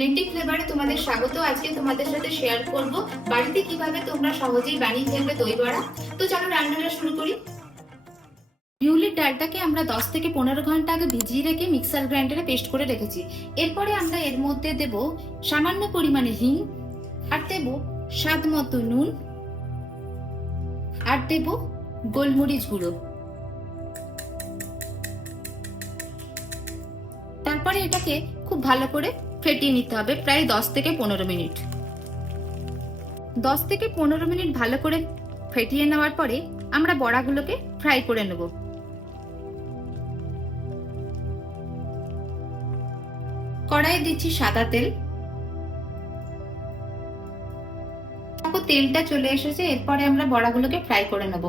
Native ফ্লেভারে তোমাদের স্বাগত আজকে তোমাদের সাথে শেয়ার করব বাড়িতে কীভাবে তোমরা সহজেই বানিয়ে ফেলবে দই বড়া। তো চলো রান্নাটা শুরু করি। বিউলির ডালটাকে আমরা 10 থেকে পনেরো ঘণ্টা আগে ভিজিয়ে রেখে মিক্সার গ্রাইন্ডারে পেস্ট করে রেখেছি। এরপরে আমরা এর মধ্যে দেব সামান্য পরিমাণে হিং, আর দেব স্বাদ মতো নুন, আর দেব গোলমরিচ গুঁড়ো। তারপরে এটাকে খুব ভালো করে ফেটিয়ে নিতে হবে প্রায় দশ থেকে পনেরো মিনিট। দশ থেকে পনেরো মিনিট ভালো করে ফেটিয়ে নেওয়ার পরে আমরা বড়াগুলোকে ফ্রাই করে নেব। কড়াই দিচ্ছি সাদা তেল। তেলটা চলে এসেছে, এরপরে আমরা বড়াগুলোকে ফ্রাই করে নেব।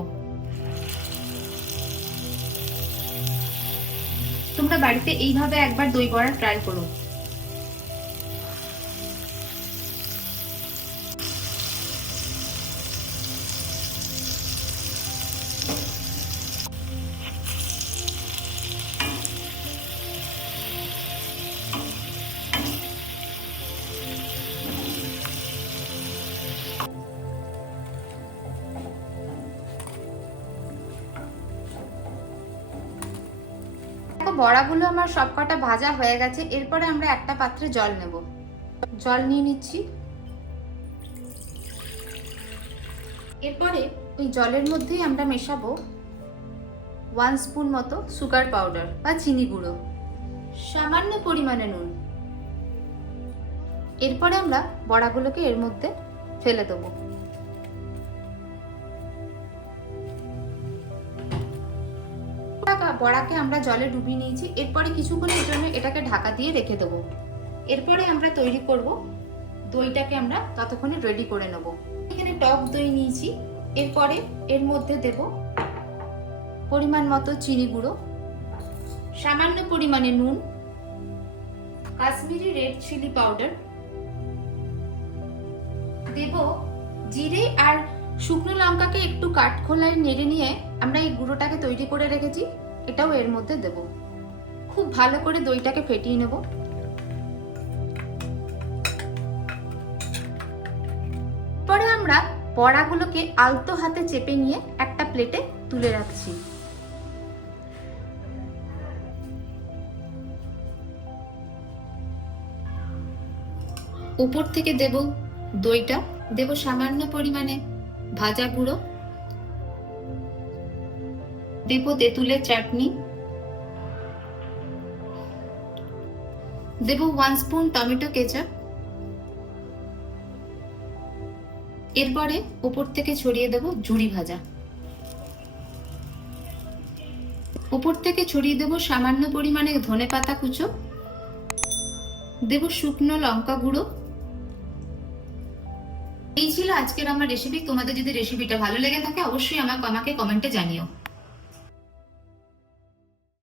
তোমরা বাড়িতে এইভাবে একবার দই বড়া ট্রাই করো। দেখো, বড়াগুলো আমার সবকটা ভাজা হয়ে গেছে। এরপরে আমরা একটা পাত্রে জল নেব। জল নিয়ে নিচ্ছি। এরপরে ওই জলের মধ্যেই আমরা মেশাবো ওয়ান স্পুন মতো সুগার পাউডার বা চিনি গুঁড়ো। সামান্য পরিমাণে নুন। এরপরে আমরা বড়াগুলোকে এর মধ্যে ফেলে দেবো। বড়াকে আমরা জলে ডুবিয়ে নিয়েছি। এরপরে কিছুক্ষণের জন্য এটাকে ঢাকা দিয়ে রেখে দেবো। এরপরে আমরা তৈরি করব দইটাকে আমরা ততক্ষণে রেডি করে নেব। এখানে টক দই নিয়েছি। এরপরে এর মধ্যে দেব পরিমাণ মতো চিনি গুঁড়ো, সামান্য পরিমাণে নুন, কাশ্মীরি রেড চিলি পাউডার, দেব জিরে আর শুকনো লঙ্কাকে একটু কাঠখোলায় নেড়ে নিয়ে আমরা এই গুঁড়োটাকে তৈরি করে রেখেছি। এটাও এর মধ্যে দেব। খুব ভালো করে দইটাকে ফেটিয়ে নেব। পরে আমরা বড়াগুলোকে আলতো হাতে চেপে নিয়ে একটা প্লেটে তুলে রাখছি। উপর থেকে দেব দইটা। দেব সামান্য পরিমাণে ভাজা গুঁড়ো। দেব তেঁতুলের চাটনি। দেব ওয়ান স্পুন টমেটো কেচাপ। এরপরে উপর থেকে ছড়িয়ে দেব ঝুড়ি ভাজা। উপর থেকে ছড়িয়ে দেব সামান্য পরিমাণে ধনে পাতা কুচো। দেব শুকনো লঙ্কা গুঁড়ো। এই ছিল আজকের আমার রেসিপি তোমাদের যদি রেসিপিটা ভালো লেগে থাকে, অবশ্যই আমাকে আমাকে কমেন্টে জানিও।